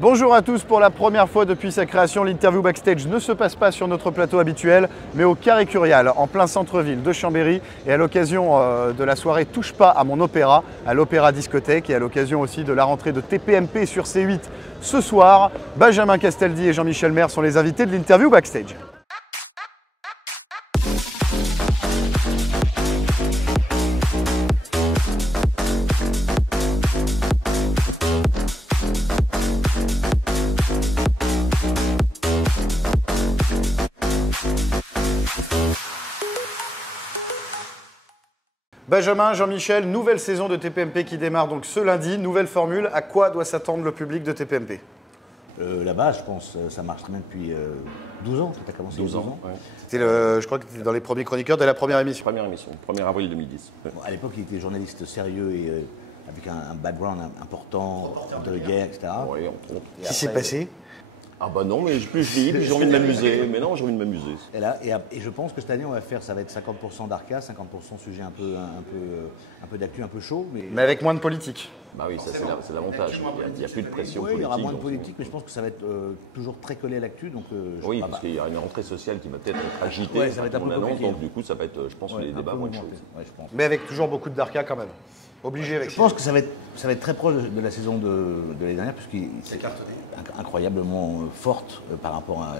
Bonjour à tous, pour la première fois depuis sa création, l'interview backstage ne se passe pas sur notre plateau habituel, mais au Carré Curial, en plein centre-ville de Chambéry, et à l'occasion de la soirée Touche pas à mon opéra, à l'Opéra Discothèque, et à l'occasion aussi de la rentrée de TPMP sur C8 ce soir, Benjamin Castaldi et Jean-Michel Maire sont les invités de l'interview backstage. Benjamin, Jean-Michel, nouvelle saison de TPMP qui démarre donc ce lundi, nouvelle formule. À quoi doit s'attendre le public de TPMP? Là-bas, je pense, ça marche très bien depuis 12 ans. Tu as commencé 12 ans. Ouais. Je crois que tu étais dans les premiers chroniqueurs de la première émission. Première émission, 1er avril 2010. Ouais. Bon, à l'époque, il était journaliste sérieux et avec un background important de guerre, etc. Oui, entre autres. Qu'est-ce qui s'est passé? Ah bah non, mais plus je vis, plus j'ai envie de m'amuser. Mais non, j'ai envie de m'amuser. Et je pense que cette année, ça va être 50% d'Arca, 50% sujet un peu d'actu, un peu chaud. Mais avec moins de politique. Bah oui, ça c'est l'avantage. Il n'y a plus de pression Oui, politique. il y aura moins de politique, mais je pense que ça va être toujours très collé à l'actu. Oui, parce qu'il y aura une rentrée sociale qui va peut-être être agitée. Ouais, ça va être un peu compliqué. Donc du coup, ça va être, je pense, les débats vont être chauds. Ouais, je pense. Mais avec toujours beaucoup d'Arca quand même. Obligé avec Je pense que ça va être très proche de la saison de l'année dernière, puisqu'il c'est incroyablement forte par rapport à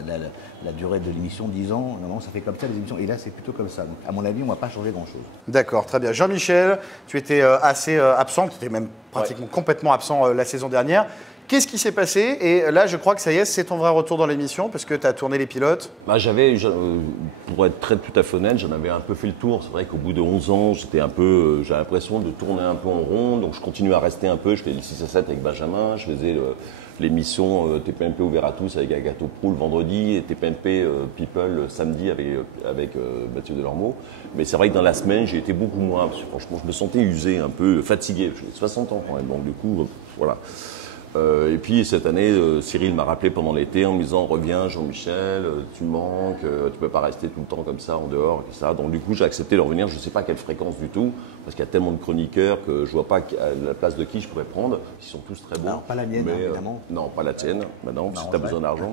la durée de l'émission, 10 ans. Normalement, ça fait comme ça les émissions. Et là, c'est plutôt comme ça. Donc, à mon avis, on ne va pas changer grand-chose. D'accord, très bien. Jean-Michel, tu étais assez absent, tu étais même pratiquement complètement absent la saison dernière. Qu'est-ce qui s'est passé? Et là, je crois que ça y est, c'est ton vrai retour dans l'émission, parce que tu as tourné les pilotes. Bah, pour être tout à fait honnête, j'en avais un peu fait le tour. C'est vrai qu'au bout de 11 ans, j'avais l'impression de tourner un peu en rond. Donc je continue à rester un peu. Je fais le 6 à 7 avec Benjamin. Je faisais l'émission TPMP ouvert à tous avec Agathe Prou le vendredi et TPMP People le samedi avec Mathieu Delormeau. Mais c'est vrai que dans la semaine, j'ai été beaucoup moins. Parce que franchement, je me sentais usé, un peu fatigué. J'ai 60 ans quand même. Donc du coup, voilà. Et puis cette année, Cyril m'a rappelé pendant l'été en me disant reviens Jean-Michel, tu manques, tu peux pas rester tout le temps comme ça en dehors et ça. Donc du coup j'ai accepté de revenir. Je sais pas à quelle fréquence du tout parce qu'il y a tellement de chroniqueurs que je vois pas la place de qui je pourrais prendre. Ils sont tous très bons. Alors pas la mienne évidemment. Non, pas la tienne. Maintenant si tu as besoin d'argent.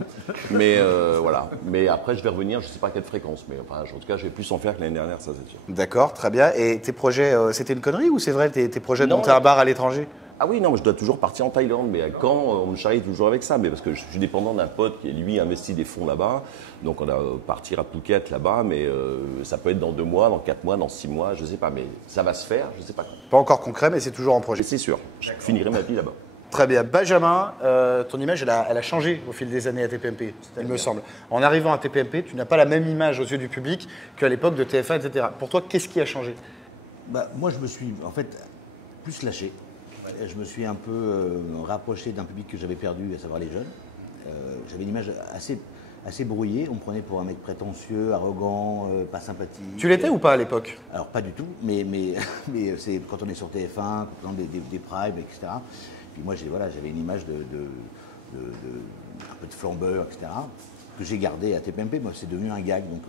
Mais voilà. Mais après je vais revenir. Je sais pas à quelle fréquence. Mais enfin en tout cas je vais plus en faire que l'année dernière, ça c'est sûr. D'accord, très bien. Et tes projets, c'était une connerie ou c'est vrai tes projets de monter un bar à l'étranger? Ah oui, non, mais je dois toujours partir en Thaïlande, mais quand on me charrie toujours avec ça, mais parce que je suis dépendant d'un pote qui, lui, investit des fonds là-bas. Donc on va partir à Phuket là-bas, mais ça peut être dans 2 mois, dans 4 mois, dans 6 mois, je sais pas, mais ça va se faire, je sais pas quand. Pas encore concret, mais c'est toujours en projet. C'est sûr, je finirai ma vie là-bas. Très bien. Benjamin, ton image, elle a changé au fil des années à TPMP, il me semble. En arrivant à TPMP, tu n'as pas la même image aux yeux du public qu'à l'époque de TF1, etc. Pour toi, qu'est-ce qui a changé? Moi, je me suis en fait plus lâché. Je me suis un peu rapproché d'un public que j'avais perdu, à savoir les jeunes. J'avais une image assez brouillée. On me prenait pour un mec prétentieux, arrogant, pas sympathique. Tu l'étais ou pas à l'époque? Alors pas du tout, mais c'est quand on est sur TF1, quand on a des primes, etc. Puis moi j'avais une image un peu de flambeur, etc. que j'ai gardé à TPMP. Moi c'est devenu un gag. Donc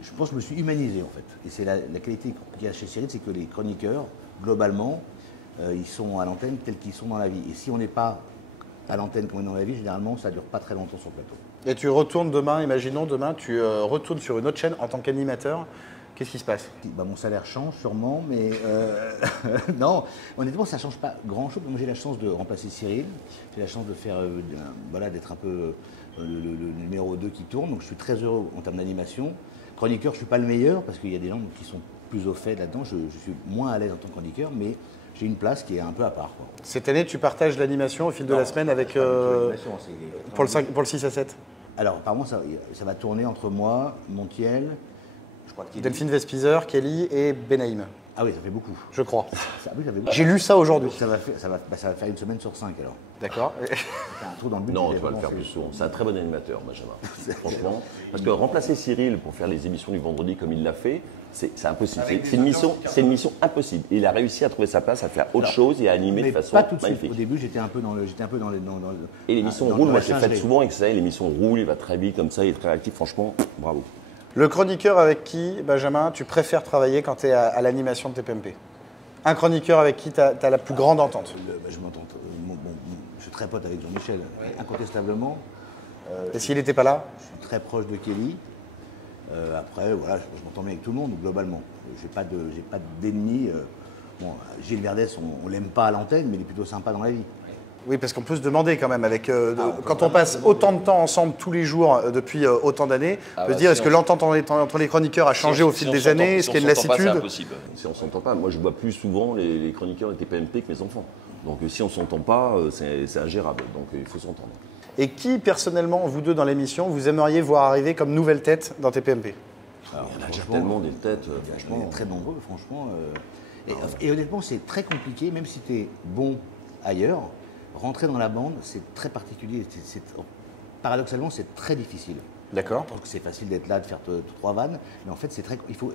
je pense que je me suis humanisé en fait. Et c'est la qualité qu'il y a chez Cyril, c'est que les chroniqueurs, globalement, ils sont à l'antenne tels qu'ils sont dans la vie. Et si on n'est pas à l'antenne comme on est dans la vie, généralement, ça ne dure pas très longtemps sur le plateau. Et tu retournes demain, imaginons demain, tu retournes sur une autre chaîne en tant qu'animateur. Qu'est-ce qui se passe? Mon salaire change sûrement, mais non, honnêtement, ça ne change pas grand-chose. Moi, j'ai la chance de remplacer Cyril. J'ai la chance de faire, d'être un peu le numéro 2 qui tourne. Donc, je suis très heureux en termes d'animation. Chroniqueur, je ne suis pas le meilleur parce qu'il y a des gens qui sont plus au fait là-dedans. Je suis moins à l'aise en tant que chroniqueur, mais j'ai une place qui est un peu à part. Quoi. Cette année, tu partages l'animation au fil de la semaine avec pour le 6 à 7. Alors, apparemment, ça va tourner entre moi, Montiel, je crois que Delphine Vespizer, Kelly et Benaïm. Ah oui, ça fait beaucoup. Je crois. Oui, j'ai lu ça aujourd'hui. Ça va faire une semaine sur 5 alors. D'accord. T'as un trou dans le but. Non, tu vas le faire plus souvent. C'est un très bon animateur, Benjamin. Franchement. Parce que remplacer Cyril pour faire les émissions du vendredi comme il l'a fait, c'est impossible. C'est une mission impossible. Et il a réussi à trouver sa place, à faire autre chose et à animer de façon magnifique. Au début, j'étais un peu dans le. Et l'émission roule, moi je l'ai faite souvent et que ça, l'émission roule, il va très vite comme ça, il est très actif, franchement, bravo. Le chroniqueur avec qui, Benjamin, tu préfères travailler quand tu es à l'animation de TPMP? Un chroniqueur avec qui tu as la plus grande entente? Je m'entends. je suis très pote avec Jean-Michel, incontestablement. Et s'il n'était pas là? Je suis très proche de Kelly. Après, voilà, je m'entends bien avec tout le monde, globalement. J'ai pas d'ennemis. Bon, Gilles Verdès, on l'aime pas à l'antenne, mais il est plutôt sympa dans la vie. Oui, parce qu'on peut se demander quand même, quand on passe autant de temps ensemble tous les jours depuis autant d'années, on peut se dire, est-ce que l'entente entre les chroniqueurs a changé au fil des années? Est-ce qu'il y a une lassitude? C'est impossible. Si on ne s'entend pas, moi je vois plus souvent les chroniqueurs des TPMP que mes enfants. Donc si on ne s'entend pas, c'est ingérable. Donc il faut s'entendre. Et qui, personnellement, vous deux dans l'émission, vous aimeriez voir arriver comme nouvelle tête dans TPMP? Alors, il y en a déjà tellement des têtes, franchement. On est très nombreux, franchement. Et honnêtement, c'est très compliqué, même si tu es bon ailleurs, rentrer dans la bande, c'est très particulier. Paradoxalement, c'est très difficile. D'accord. Je pense que c'est facile d'être là, de faire 3 vannes, mais en fait,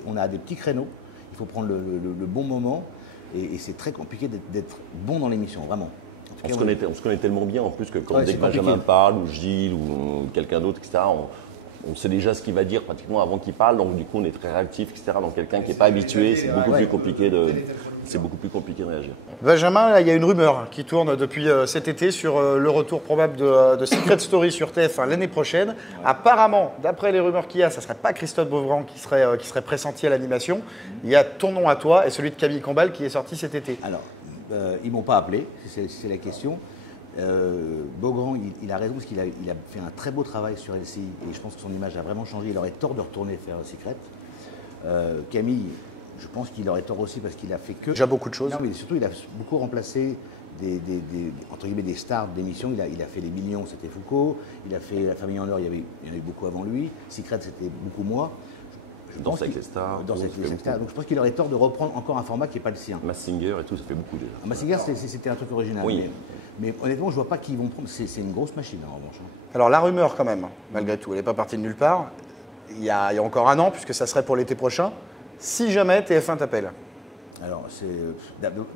on a des petits créneaux, il faut prendre le bon moment, et c'est très compliqué d'être bon dans l'émission, vraiment. On se connaît tellement bien en plus que dès que Benjamin parle, ou Gilles, ou quelqu'un d'autre, etc., on sait déjà ce qu'il va dire pratiquement avant qu'il parle, donc du coup on est très réactif, etc. Donc quelqu'un qui n'est pas habitué, c'est beaucoup plus compliqué de réagir. Benjamin, là, il y a une rumeur qui tourne depuis cet été sur le retour probable de Secret Story sur TF1 l'année prochaine. Ouais. Apparemment, d'après les rumeurs qu'il y a, ça ne serait pas Christophe Beaugrand qui serait pressenti à l'animation. Il y a ton nom à toi et celui de Camille Combal qui est sorti cet été. Alors, ils ne m'ont pas appelé, c'est la question. Beaugrand, il a raison parce qu'il a fait un très beau travail sur LCI et je pense que son image a vraiment changé. Il aurait tort de retourner faire Secret. Camille, je pense qu'il aurait tort aussi parce qu'il a fait que... Déjà beaucoup de choses. Non, mais surtout, il a beaucoup remplacé entre guillemets, des stars d'émissions. Il a fait Les Millions, c'était Foucault. Il a fait La Famille en or, il y en a eu beaucoup avant lui. Secret, c'était beaucoup moins. Danse avec les stars. Donc je pense qu'il aurait tort de reprendre encore un format qui n'est pas le sien. Masked Singer et tout, ça fait beaucoup déjà. Masked Singer, c'était un truc original. Oui. Mais honnêtement, je ne vois pas qui ils vont prendre. C'est une grosse machine, en revanche. Alors la rumeur quand même, malgré tout, elle n'est pas partie de nulle part. Il y a encore un an, puisque ça serait pour l'été prochain. Si jamais TF1 t'appelle. Alors,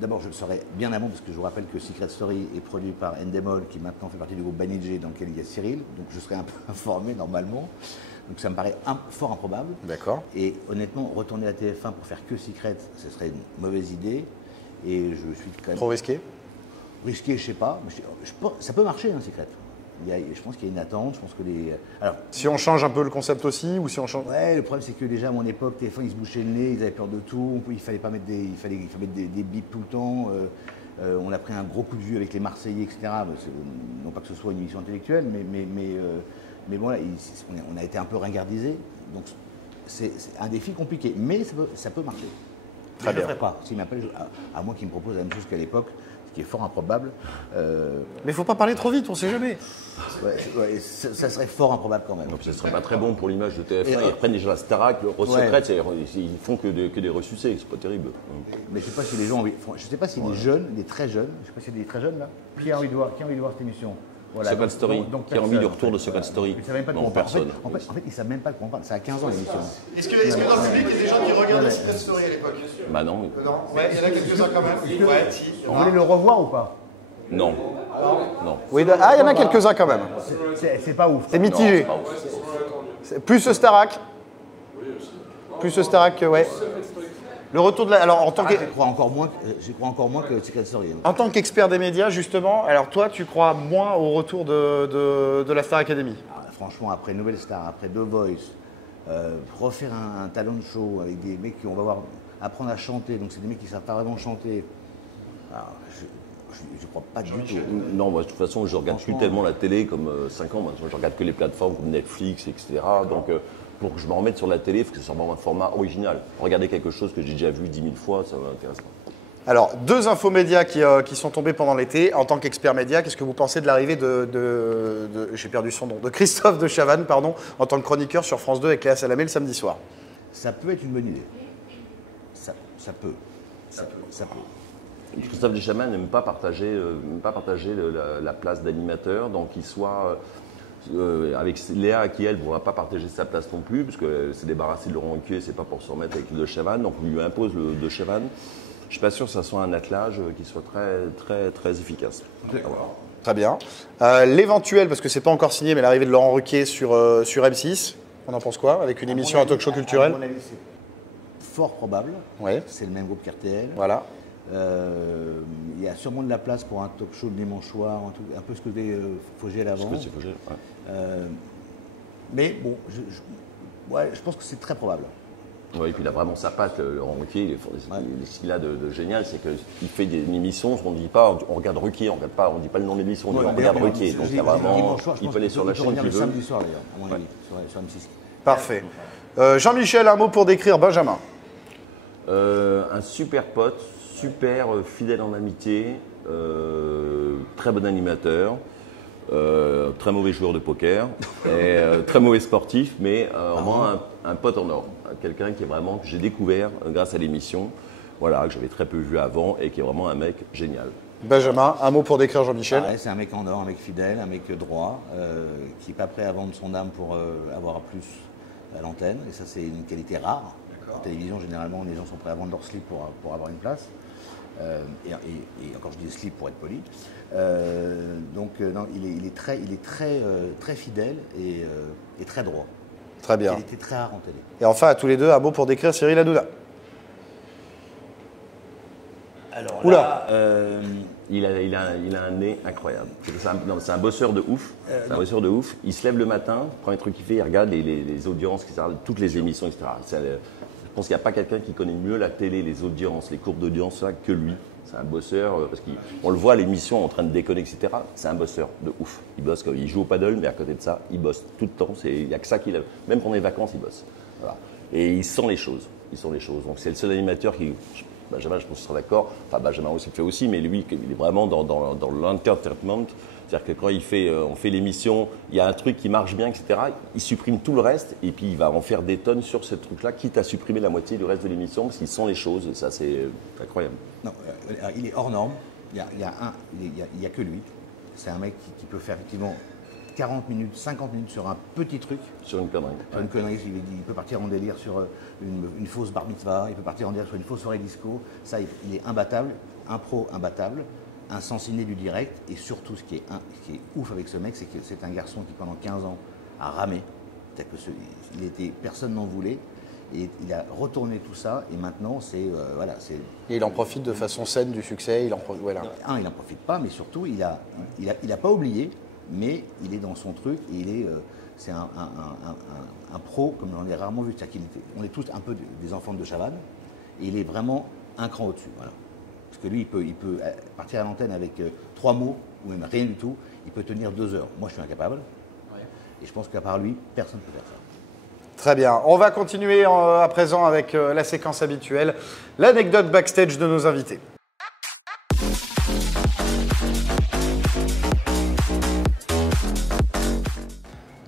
d'abord, je le saurais bien avant, parce que je vous rappelle que Secret Story est produit par Endemol, qui maintenant fait partie du groupe Banijé, dans lequel il y a Cyril. Donc je serais un peu informé normalement. Donc ça me paraît fort improbable. D'accord. Et honnêtement, retourner à TF1 pour faire que Secret, ce serait une mauvaise idée. Et je suis quand même... Trop risqué? Risqué, je sais pas. Ça peut marcher, hein, Secret. Je pense qu'il y a une attente. Je pense que Alors, si on change un peu le concept aussi, ou si on change... Ouais, le problème c'est que déjà à mon époque, TF1 ils se bouchaient le nez, ils avaient peur de tout. Il fallait pas mettre des bips tout le temps. On a pris un gros coup de vue avec les Marseillais, etc. Non pas que ce soit une émission intellectuelle, mais bon, là, on a été un peu ringardisés. Donc c'est un défi compliqué, mais ça peut marcher. Très bien. Je ne le ferai pas. S'il m'appelle, à moins qu'il me propose la même chose qu'à l'époque, ce qui est fort improbable. Mais il ne faut pas parler trop vite, on ne sait jamais. Ouais, ça serait fort improbable quand même. Donc, ce ne serait pas très bon pour l'image de TF1. Ils reprennent déjà la Starac, le Secret, ils font que des ressucés, c'est pas terrible. Mais je ne sais pas si les gens je ne sais pas si les jeunes, les très jeunes, je ne sais pas s'il y a des très jeunes là, qui a envie de voir cette émission. Voilà, Secret Story, qui a envie du retour de Secret Story. Non, personne. En fait, ils ne savent même pas de quoi on parle. Ça a 15 ans l'émission. Est-ce que dans le public, il y a des gens qui regardaient Secret Story à l'époque? Bah non. Non. Ouais, il y en a quelques-uns quand même. Ouais, si. Vous voulez le revoir ou pas? Non. Non. Oui, il y en a quelques-uns quand même. C'est pas ouf. C'est mitigé. Plus ce Starac. Plus ce Starac, ouais. Le retour de la... Alors, je crois encore moins que Secret Story. En tant qu'expert des médias, justement, alors toi, tu crois moins au retour de la Star Academy? Franchement, après Nouvelle Star, après The Voice, refaire un talent show avec des mecs qui, on va voir, apprendre à chanter, donc c'est des mecs qui ne savent pas vraiment chanter. Alors, je ne crois pas du tout. Non, moi, de toute façon, je ne regarde plus tellement la télé comme 5 ans. Maintenant, je regarde que les plateformes comme Netflix, etc. Donc, pour que je me remette sur la télé, il faut que ce soit vraiment un format original. Regarder quelque chose que j'ai déjà vu 10 000 fois, ça m'intéresse pas. Alors, 2 infomédias qui sont tombés pendant l'été. En tant qu'expert média, qu'est-ce que vous pensez de l'arrivée j'ai perdu son nom, de Christophe de Chavannes, pardon, en tant que chroniqueur sur France 2 avec Léa Salamé le samedi soir? Ça peut être une bonne idée. Ça peut. Christophe de Chavannes n'aime pas partager, la place d'animateur, donc il soit... avec Léa qui, elle, ne pourra pas partager sa place non plus, parce qu'elle s'est débarrassée de Laurent Ruquier, c'est pas pour se remettre avec le De Chavannes, donc on lui impose le De Chavannes. Je ne suis pas sûr que ça soit un attelage qui soit très efficace. Très bien. L'éventuel, parce que c'est pas encore signé, mais l'arrivée de Laurent Ruquier sur M6, on en pense quoi? Avec une émission, un talk show culturel? À mon avis, c'est fort probable. Ouais. C'est le même groupe qu'RTL. Voilà. Il y a sûrement de la place pour un talk show de dimanche soir, un peu ce que faisait Fogel avant. Mais bon, je pense que c'est très probable. Oui, et puis il a vraiment sa patte, Laurent Ruquier. Ce qu'il a de génial, c'est qu'il fait une émission, on ne dit pas, on regarde Ruquier, on ne dit pas le nom de l'émission, on regarde Ruquier. Donc il peut aller sur la chaîne qu'il veut. Samedi soir d'ailleurs, à mon avis, sur M6. Parfait. Jean-Michel, un mot pour décrire Benjamin. Un super pote, super fidèle en amitié, très bon animateur. Très mauvais joueur de poker, et, très mauvais sportif, mais vraiment un pote en or. Quelqu'un qui est vraiment, que j'ai découvert grâce à l'émission, voilà, que j'avais très peu vu avant et qui est vraiment un mec génial. Benjamin, un mot pour décrire Jean-Michel. C'est un mec en or, un mec fidèle, un mec droit, qui n'est pas prêt à vendre son âme pour avoir plus à l'antenne. Et ça, c'est une qualité rare. En télévision, généralement, les gens sont prêts à vendre leur slip pour avoir une place. Et encore, je dis slip pour être poli. Non, il est très fidèle et très droit. Très bien. Il était très rare en télé. Et enfin, à tous les deux, un mot pour décrire Cyril Hanouna. Alors Oula. là, il a un nez incroyable. C'est un bosseur de ouf. C'est un bosseur de ouf. Il se lève le matin, le premier truc qu'il fait, il regarde les audiences, toutes les émissions, etc. Je pense qu'il n'y a pas quelqu'un qui connaît mieux la télé, les audiences, les courbes d'audience que lui. C'est un bosseur, parce qu'on le voit à l'émission en train de déconner, etc. C'est un bosseur de ouf. Il bosse, il joue au paddle, mais à côté de ça, il bosse tout le temps. Il n'y a que ça qu'il a. Même pendant les vacances, il bosse. Voilà. Et il sent les choses. Donc c'est le seul animateur qui. Benjamin, je pense que tu seras d'accord. Enfin, Benjamin aussi le fait aussi, mais lui, il est vraiment dans l'entertainment. C'est-à-dire que quand on fait l'émission, il y a un truc qui marche bien, etc. Il supprime tout le reste et puis il va en faire des tonnes sur ce truc-là, quitte à supprimer la moitié du reste de l'émission parce qu'il sent les choses. Et ça, c'est incroyable. Non, il est hors norme. Il y a que lui. C'est un mec qui peut faire effectivement 40 minutes, 50 minutes sur un petit truc. Sur une connerie. Sur une connerie, il peut partir en délire sur une fausse bar mitzvah, il peut partir en délire sur une fausse soirée disco. Ça, il est imbattable, un pro imbattable, un sens inné du direct. Et surtout, ce qui est ouf avec ce mec, c'est que c'est un garçon qui, pendant 15 ans, a ramé. Personne n'en voulait. Et il a retourné tout ça, et maintenant, Et il en profite de façon saine du succès. Voilà. Il n'en profite pas, mais surtout, il a pas oublié. Mais il est dans son truc et c'est un pro comme j'en ai rarement vu. On est tous un peu des enfants de Chavannes et il est vraiment un cran au-dessus. Voilà. Parce que lui, il peut partir à l'antenne avec 3 mots ou même rien du tout. Il peut tenir 2 heures. Moi, je suis incapable. Ouais. Et je pense qu'à part lui, personne ne peut faire ça. Très bien. On va continuer à présent avec la séquence habituelle, l'anecdote backstage de nos invités.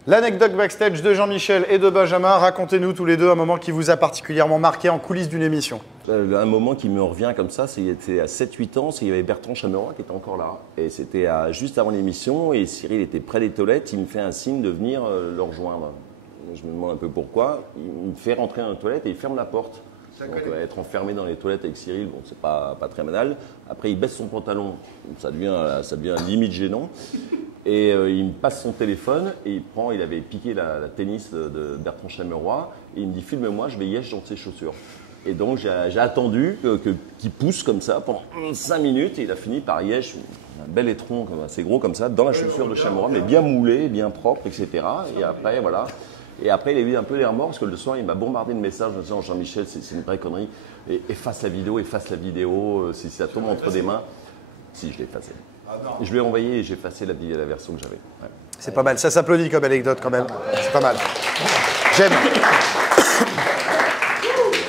L'anecdote backstage de Jean-Michel et de Benjamin, racontez-nous tous les deux un moment qui vous a particulièrement marqué en coulisses d'une émission. Un moment qui me revient comme ça, c'était à 7-8 ans, il y avait Bertrand Chameroy qui était encore là. Et c'était juste avant l'émission, et Cyril était près des toilettes, il me fait un signe de venir le rejoindre. Je me demande un peu pourquoi. Il me fait rentrer dans les toilettes et il ferme la porte. Donc être enfermé dans les toilettes avec Cyril, bon, c'est pas très banal. Après, il baisse son pantalon, ça devient limite gênant. Et il me passe son téléphone et il avait piqué la tennis de Bertrand Chameroy et il me dit filme-moi, je vais yesh dans ses chaussures. Et donc j'ai attendu qu'il pousse comme ça pendant 5 minutes et il a fini par yesh, un bel étron assez gros comme ça, dans la chaussure de Chameroy, mais bien moulé, bien propre, etc. Et après, voilà. Et après, il a eu un peu l'air mort parce que le soir, il m'a bombardé de messages en me disant Jean-Michel, c'est une vraie connerie. Et efface la vidéo, si ça tombe entre des mains. Si, je l'ai effacé. Je lui ai envoyé et j'ai effacé la version que j'avais. Ouais. C'est pas mal, ça s'applaudit comme anecdote quand même. C'est pas mal. J'aime.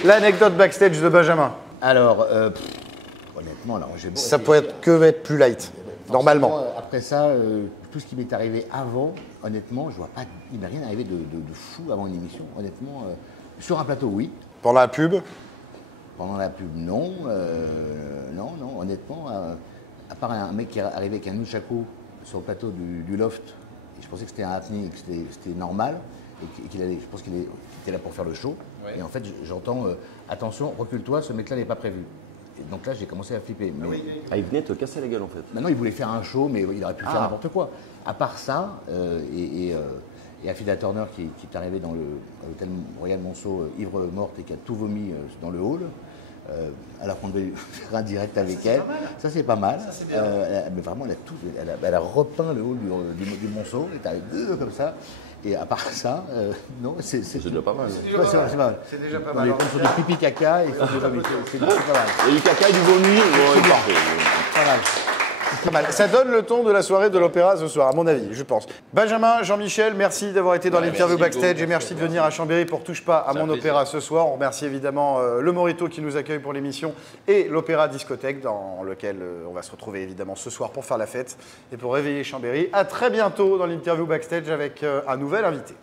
L'anecdote backstage de Benjamin. Alors, honnêtement, là, ça pourrait être plus light, normalement. Après ça, tout ce qui m'est arrivé avant, honnêtement, je vois pas, il m'est rien arrivé de fou avant une émission. Honnêtement, sur un plateau, oui. Pendant la pub? Pendant la pub, non. Non, honnêtement, à part un mec qui est arrivé avec un nunchaku sur le plateau du loft, et je pensais que c'était un happening, et que c'était normal, et je pense qu'il était là pour faire le show. Ouais. Et en fait, j'entends attention, recule-toi, ce mec-là n'est pas prévu. Et donc là, j'ai commencé à flipper. Mais... il venait te casser la gueule en fait. Maintenant, il voulait faire un show, mais il aurait pu faire n'importe quoi. À part ça, et Afida Turner qui est arrivé dans l'hôtel Royal Monceau ivre morte et qui a tout vomi dans le hall. alors qu'on devait faire un direct avec elle. Ça, c'est pas mal. Mais vraiment, elle a repeint le haut du monceau, elle est arrivée comme ça. Et à part ça, non, c'est déjà pas mal. C'est déjà pas mal. On est sur du pipi caca et c'est pas mal. Et du caca et du vomi, bon, parfait. Pas mal. Pas mal. Ça donne le ton de la soirée de l'opéra ce soir, à mon avis, je pense. Benjamin, Jean-Michel, merci d'avoir été dans l'interview backstage et merci de venir à Chambéry pour Touche pas à mon opéra ce soir. On remercie évidemment le Morito qui nous accueille pour l'émission et l'Opéra Discothèque dans lequel on va se retrouver évidemment ce soir pour faire la fête et pour réveiller Chambéry. À très bientôt dans l'interview backstage avec un nouvel invité.